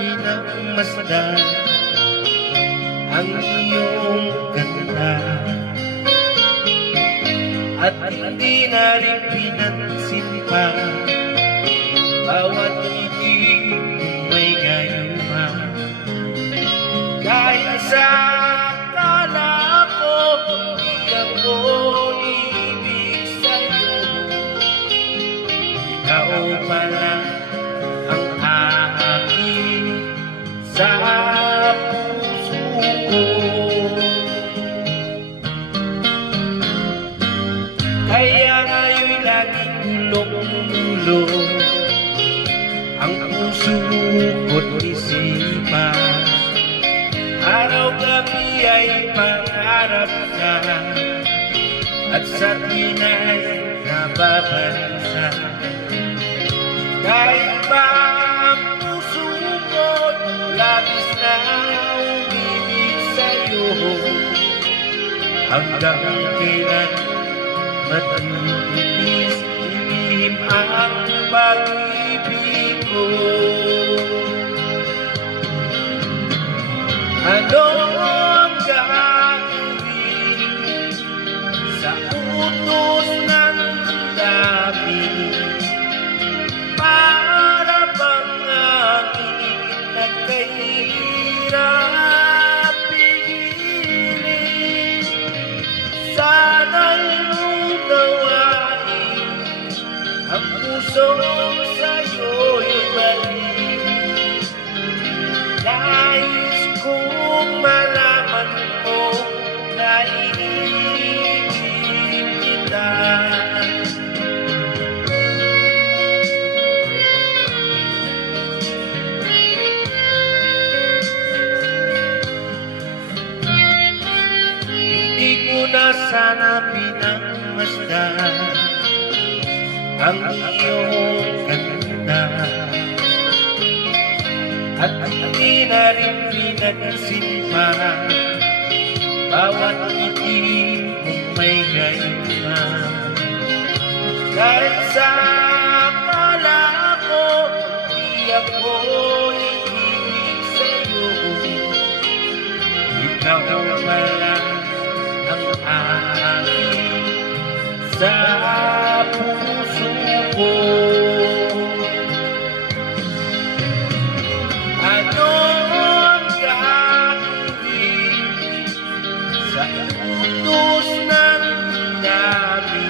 pinagmasdan ang iyong ganda, at hindi na rin pinansin pa bawat ngiti may gayuma. Dahil sa akala ko hindi ako ibig sa'yo, ikaw pala ang aking sa puso ko. Kaya nga'yo'y laging hulog-hulog ang puso ko't isipan. Araw-gabi ay pangarap ka, at sa tina'y nababansa. Dahil ba ang puso ko't labis na umibig sa'yo, hanggang kailan matitiis ilihim ang pag-ibig ko. Ano ang gagawin sa utos ng damdamin, para bang aking nagkahirap pigilin? Sana'y unawain ang pusong sa'yo'y balik. Nais kong malaman mo na iniibig kita. Hindi ko na sana pinagmasdan ang iyong ganda, at hindi na rin pinansin pa bawat ngiti mong may gayuma. Dahil sa akala ko hindi ako ibig sa'yo, ikaw pala ang aking sa puso ko. Ano ang gagawin sa utos ng dami,